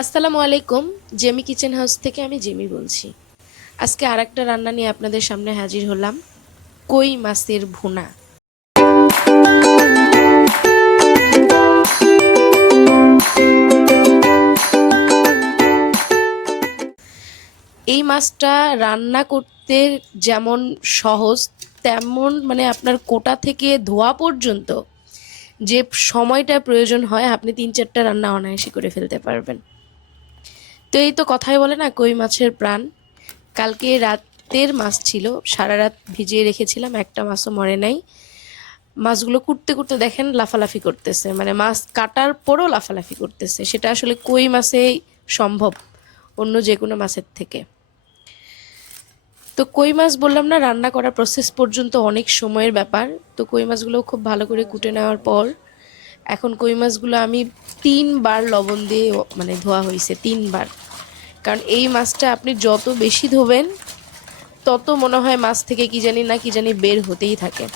আসসালামু আলাইকুম, Jamie kitchen house থেকে আমি জেমি বলছি। আজকে আর একটা রান্না নিয়ে আপনাদের সামনে হাজির হলাম, কই মাছের ভুনা। এই মাছটা রান্না করতে যেমন সহজ, তেমন মানে আপনার কোটা থেকে ধোয়া পর্যন্ত যে সময়টা প্রয়োজন হয়, আপনি তিন চারটা রান্না অনায়াসে করে ফেলতে পারবেন। তো এই তো কথাই বলে না কই মাছের প্রাণ? কালকে রাতের মাছ ছিল, সারা রাত ভিজিয়ে রেখেছিলাম, একটা মাছও মরে নাই। মাছগুলো কুটতে কুটতে দেখেন লাফালাফি করতেছে মানে মাছ কাটার পরও লাফালাফি করতেছে। সেটা আসলে কই মাছেই সম্ভব, অন্য যে কোনো মাছের থেকে। তো কই মাছ বললাম না, রান্না করার প্রসেস পর্যন্ত অনেক সময়ের ব্যাপার। তো কই মাছগুলো খুব ভালো করে কুটে নেওয়ার পর, এখন কই মাছগুলো আমি তিনবার লবণ দিয়ে মানে ধোয়া হয়েছে তিনবার। কারণ এই মাছটা আপনি যত বেশি ধোবেন, তত মনে হয় মাছ থেকে কি জানি না কি জানি বের হতেই থাকে।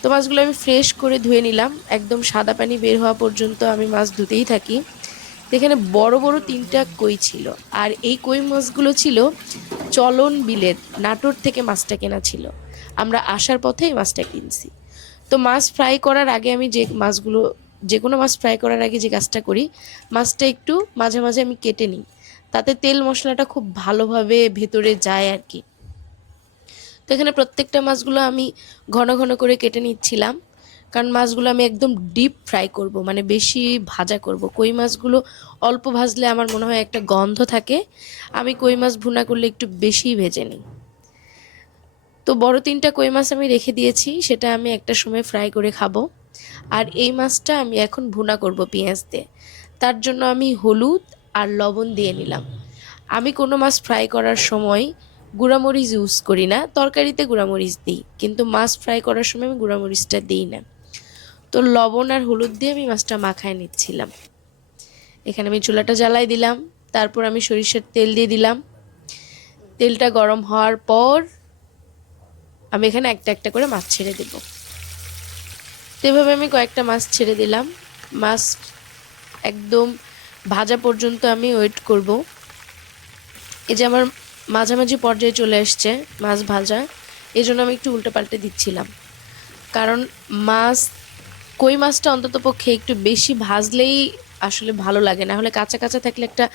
তো মাছগুলো আমি ফ্রেশ করে ধুয়ে নিলাম। একদম সাদা পানি বের হওয়া পর্যন্ত আমি মাছ ধুতেই থাকি। এখানে বড় বড় তিনটা কই ছিল। আর এই কই মাছগুলো ছিল চলন বিলের নাটোর থেকে মাছটা কেনা ছিল। আমরা আসার পথেই মাছটা কিনছি। তো মাছ ফ্রাই করার আগে আমি যে মাছগুলো, যে কোনো মাছ ফ্রাই করার আগে যে কাজটা করি, মাছটা একটু মাঝে মাঝে আমি কেটে নিই। তাতে তেল মশলাটা খুব ভালোভাবে ভেতরে যায় আর কি। তো এখানে প্রত্যেকটা মাছগুলো আমি ঘন ঘন করে কেটে নিচ্ছিলাম। কারণ মাছগুলো আমি একদম ডিপ ফ্রাই করব মানে বেশি ভাজা করব। কই মাছগুলো অল্প ভাজলে আমার মনে হয় একটা গন্ধ থাকে। আমি কই মাছ ভুনা করলে একটু বেশি ভেজে নিই। তো বড় তিনটা কই মাছ আমি রেখে দিয়েছি, সেটা আমি একটা সময় ফ্রাই করে খাব। আর এই মাছটা আমি এখন ভুনা করব পেঁয়াজ দিয়ে। তার জন্য আমি হলুদ আর লবণ দিয়ে নিলাম। আমি কোনো মাছ ফ্রাই করার সময় গুঁড়ামরিচ ইউজ করি না, তরকারিতে গুঁড়ামরিচ দিই, কিন্তু মাছ ফ্রাই করার সময় আমি গুঁড়ামরিচটা দিই না। তো লবণ আর হলুদ দিয়ে আমি মাছটা মাখায় নিচ্ছিলাম। এখানে আমি চুলাটা জ্বালাই দিলাম, তারপর আমি সরিষার তেল দিয়ে দিলাম। তেলটা গরম হওয়ার পর আমি এখানে একটা একটা করে মাছ ছেড়ে দেব। তো এভাবে আমি কয়েকটা মাছ ছেড়ে দিলাম। মাছ একদম ভাজা পর্যন্ত আমি ওয়েট করব। এই যে আমার মাঝামাঝি পর্যায়ে চলে আসছে মাছ ভাজা, এই জন্য আমি একটু উল্টো পাল্টে দিচ্ছিলাম। কারণ মাছ, কই মাছটা অন্তত পক্ষে একটু বেশি ভাজলেই আসলে ভালো লাগে, না হলে কাঁচা কাঁচা থাকলে একটা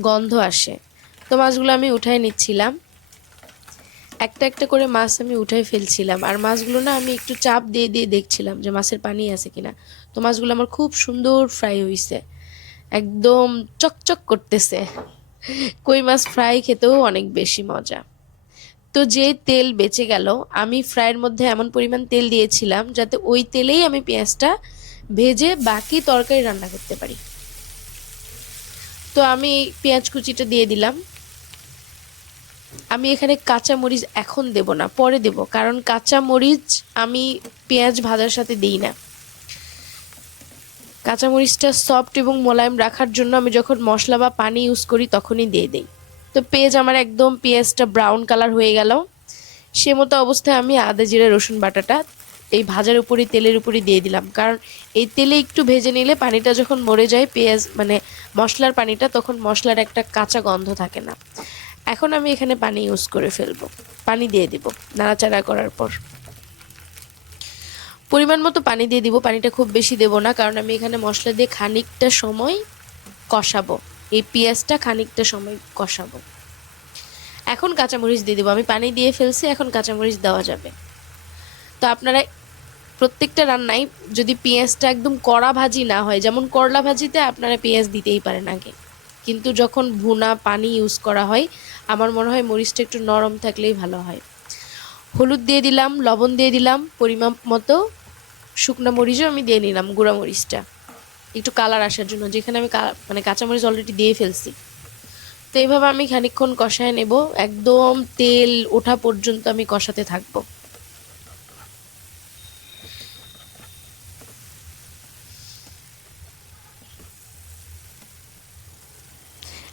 গন্ধ আসে। তো মাছগুলো আমি উঠাই নিচ্ছিলাম। একটা একটা করে মাছ আমি উঠাই ফেলছিলাম। আর মাছগুলো না আমি একটু চাপ দিয়ে দিয়ে দেখছিলাম যে মাছের পানি আছে কিনা। তো মাছগুলো আমার খুব সুন্দর ফ্রাই হয়েছে একদম চকচক করতেছে। কই মাছ ফ্রাই খেতেও অনেক বেশি মজা। তো যে তেল বেঁচে গেল, আমি ফ্রাইয়ের মধ্যে এমন পরিমাণ তেল দিয়েছিলাম যাতে ওই তেলেই আমি পেঁয়াজটা ভেজে বাকি তরকারি রান্না করতে পারি। তো আমি পেঁয়াজ কুচিটা দিয়ে দিলাম। আমি এখানে কাঁচা মরিচ এখন দেব না, পরে দেব। কারণ কাঁচা মরিচ আমি পেঁয়াজ ভাজার সাথে দিই না। কাঁচামরিচটা সফট এবং মোলায়েম রাখার জন্য আমি যখন মশলা বা পানি ইউজ করি তখনই দিয়ে দিই। তো পেঁয়াজ আমার একদম পেঁয়াজটা ব্রাউন কালার হয়ে গেল। সে মতো অবস্থায় আমি আদা, জিরা, রসুন বাটাটা এই ভাজার উপরই, তেলের উপরই দিয়ে দিলাম। কারণ এই তেলে একটু ভেজে নিলে পানিটা যখন মরে যায়, পেঁয়াজ মানে মশলার পানিটা, তখন মশলার একটা কাঁচা গন্ধ থাকে না। এখন আমি এখানে পানি ইউজ করে ফেলব। পানি দিয়ে দিব, নাড়াচাড়া করার পর। পরিমাণ মতো পানি দিয়ে দিব, পানিটা খুব বেশি দেব না, কারণ আমি এখানে মশলা দিয়ে খানিকটা সময় কষাবো। এই পেঁয়াজটা খানিকটা সময় কষাবো। এখন কাঁচামরিচ দিয়ে দেবো। আমি পানি দিয়ে ফেলছি, এখন কাঁচামরিচ দেওয়া যাবে। তো আপনারা প্রত্যেকটা রান্নায় যদি পেঁয়াজটা একদম কড়া ভাজি না হয়, যেমন করলা ভাজিতে আপনারা পেঁয়াজ দিতেই পারেন আগে। কিন্তু যখন ভুনা পানি ইউজ করা হয়, আমার মনে হয় মরিচটা একটু নরম থাকলেই ভালো হয়। হলুদ দিয়ে দিলাম, লবণ দিয়ে দিলাম পরিমাপ মতো শুকনো মরিচও আমি দিয়ে নিলাম, গুঁড়া মরিচটা। একটু কালার আসার জন্য, যেখানে আমি মানে কাঁচামরিচ অলরেডি দিয়ে ফেলছি। তো এইভাবে আমি খানিকক্ষণ কষায় নেব, একদম তেল ওঠা পর্যন্ত আমি কষাতে থাকব।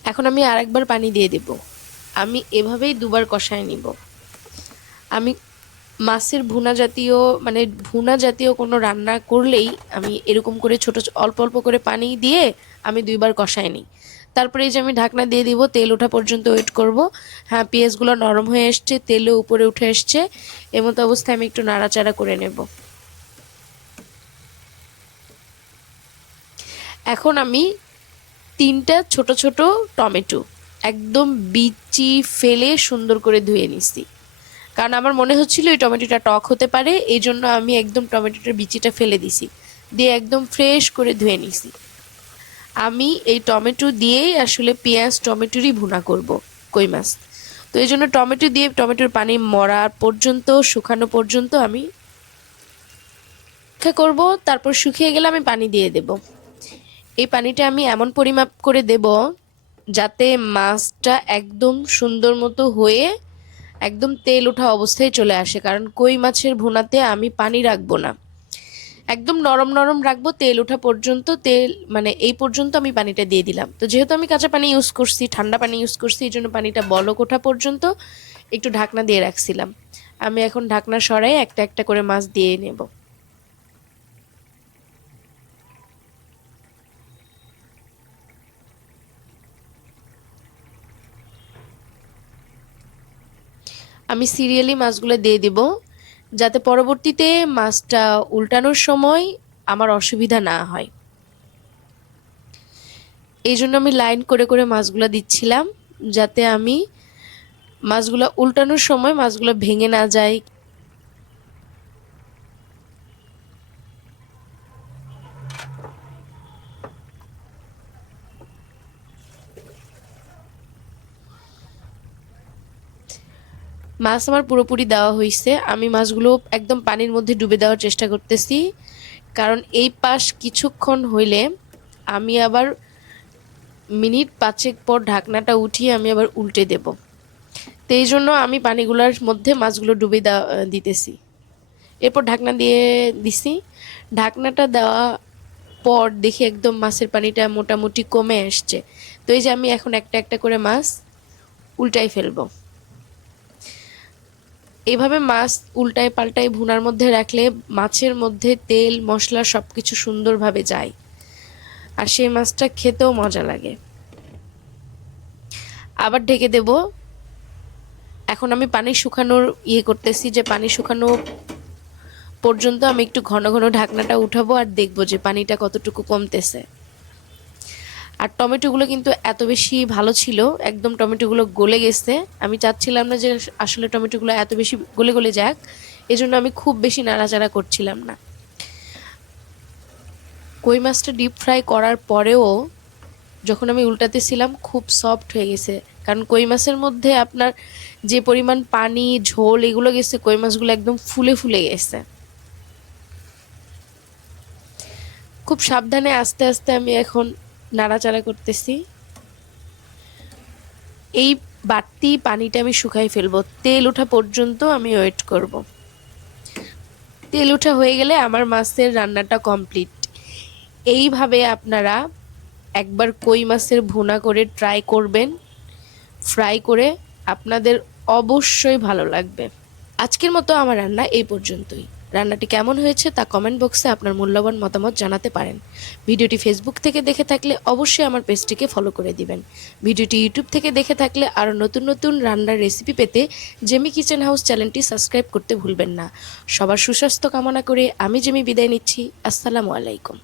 এখন আমি আরেকবার পানি দিয়ে দেব। আমি এভাবেই দুবার কষায় নিব। আমি মাছের ভুনা জাতীয় মানে ভুনা জাতীয় কোনো রান্না করলেই আমি এরকম করে ছোট অল্প অল্প করে পানি দিয়ে আমি দুইবার কষাই নিই। তারপরে এই যে আমি ঢাকনা দিয়ে দিব, তেল ওঠা পর্যন্ত ওয়েট করব। হ্যাঁ পেঁয়াজগুলো নরম হয়ে এসছে, তেলও উপরে উঠে এসছে। এমতো অবস্থায় আমি একটু নাড়াচাড়া করে নেব। এখন আমি তিনটা ছোট ছোট টমেটো একদম বিচি ফেলে সুন্দর করে ধুয়ে নিছি। কারণ আমার মনে হচ্ছিল এই টমেটোটা টক হতে পারে এই জন্য আমি একদম টমেটোটার বিচিটা ফেলে দিছি। দিয়ে একদম ফ্রেশ করে ধুয়ে নিছি। আমি এই টমেটো দিয়েই আসলে পেঁয়াজ টমেটোরই ভুনা করব, কই মাছ। তো এই জন্য টমেটো দিয়ে টমেটোর পানি মরা পর্যন্ত, শুকানো পর্যন্ত আমি করব, তারপর শুকিয়ে গেলে আমি পানি দিয়ে দেব। এই পানিটা আমি এমন পরিমাপ করে দেব, যাতে মাছটা একদম সুন্দর মতো হয়ে একদম তেল ওঠা অবস্থায় চলে আসে, কারণ কই মাছের ভুনাতে আমি পানি রাখব না। একদম নরম নরম রাখব তেল ওঠা পর্যন্ত, তেল মানে এই পর্যন্ত আমি পানিটা দিয়ে দিলাম। তো যেহেতু আমি কাঁচা পানি ইউজ করছি, ঠান্ডা পানি ইউজ করছি, এই জন্য পানিটা বলক ওঠা পর্যন্ত একটু ঢাকনা দিয়ে রাখছিলাম। আমি এখন ঢাকনা সরাই একটা একটা করে মাছ দিয়ে নেব। আমি সিরিয়ালি মাছগুলো দিয়ে দিব, যাতে পরবর্তীতে মাছটা উল্টানোর সময় আমার অসুবিধা না হয়। এই জন্য আমি লাইন করে করে মাছগুলো দিচ্ছিলাম, যাতে আমি মাছগুলো উল্টানোর সময় মাছগুলো ভেঙে না যায় মাছ আমার পুরোপুরি দেওয়া হয়েছে আমি মাছগুলো একদম পানির মধ্যে ডুবে দেওয়ার চেষ্টা করতেছি। কারণ এই পাশ কিছুক্ষণ হইলে আমি আবার মিনিট পাঁচেক পর ঢাকনাটা উঠিয়ে আমি আবার উল্টে দেব। তো এই জন্য আমি পানিগুলোর মধ্যে মাছগুলো ডুবে দিতেছি। এরপর ঢাকনা দিয়ে দিছি। ঢাকনাটা দেওয়া পর দেখি একদম মাছের পানিটা মোটামুটি কমে আসছে। তো এই যে আমি এখন একটা একটা করে মাছ উল্টাই ফেলব। এভাবে মাছ উল্টায় পাল্টায় ভুনার মধ্যে রাখলে মাছের মধ্যে তেল, মশলা সব কিছু সুন্দরভাবে যায়। আর সেই মাছটা খেতেও মজা লাগে। আবার ঢেকে দেব। এখন আমি পানি শুকানোর ইয়ে করতেছি যে পানি শুকানো পর্যন্ত আমি একটু ঘন ঘন ঢাকনাটা উঠাবো আর দেখব যে পানিটা কতটুকু কমতেছে। আর টমেটোগুলো কিন্তু এত বেশি ভালো ছিল, একদম টমেটোগুলো গলে গেছে। আমি চাচ্ছিলাম না যে আসলে টমেটোগুলো এত বেশি গলে গলে যাক, এজন্য আমি খুব বেশি নাড়াচাড়া করছিলাম না। কই মাছটা ডিপ ফ্রাই করার পরেও যখন আমি উল্টাতেছিলাম খুব সফট হয়ে গেছে। কারণ কই মাছের মধ্যে আপনার যে পরিমাণ পানি, ঝোল এগুলো গেছে, কই মাছগুলো একদম ফুলে ফুলে গেছে। খুব সাবধানে আস্তে আস্তে আমি এখন নাড়াচাড়া করতেছি। এই বাড়তি পানিটা আমি শুকাই ফেলব। তেল ওঠা পর্যন্ত আমি ওয়েট করব। তেল ওঠা হয়ে গেলে আমার মাছের রান্নাটা কমপ্লিট। এইভাবে আপনারা একবার কই মাছের ভুনা করে ট্রাই করবেন। ফ্রাই করে আপনাদের অবশ্যই ভালো লাগবে। আজকের মতো আমার রান্না এই পর্যন্তই। রান্নাটি কেমন হয়েছে তা কমেন্ট বক্সে আপনার মূল্যবান মতামত জানাতে পারেন। ভিডিওটি ফেসবুক থেকে দেখে থাকলে অবশ্যই আমার পেজটিকে ফলো করে দিবেন। ভিডিওটি ইউটিউব থেকে দেখে থাকলে আরও নতুন নতুন রান্নার রেসিপি পেতে জেমি কিচেন হাউস চ্যানেলটি সাবস্ক্রাইব করতে ভুলবেন না। সবার সুস্বাস্থ্য কামনা করে আমি জেমি বিদায় নিচ্ছি। আসসালামু আলাইকুম।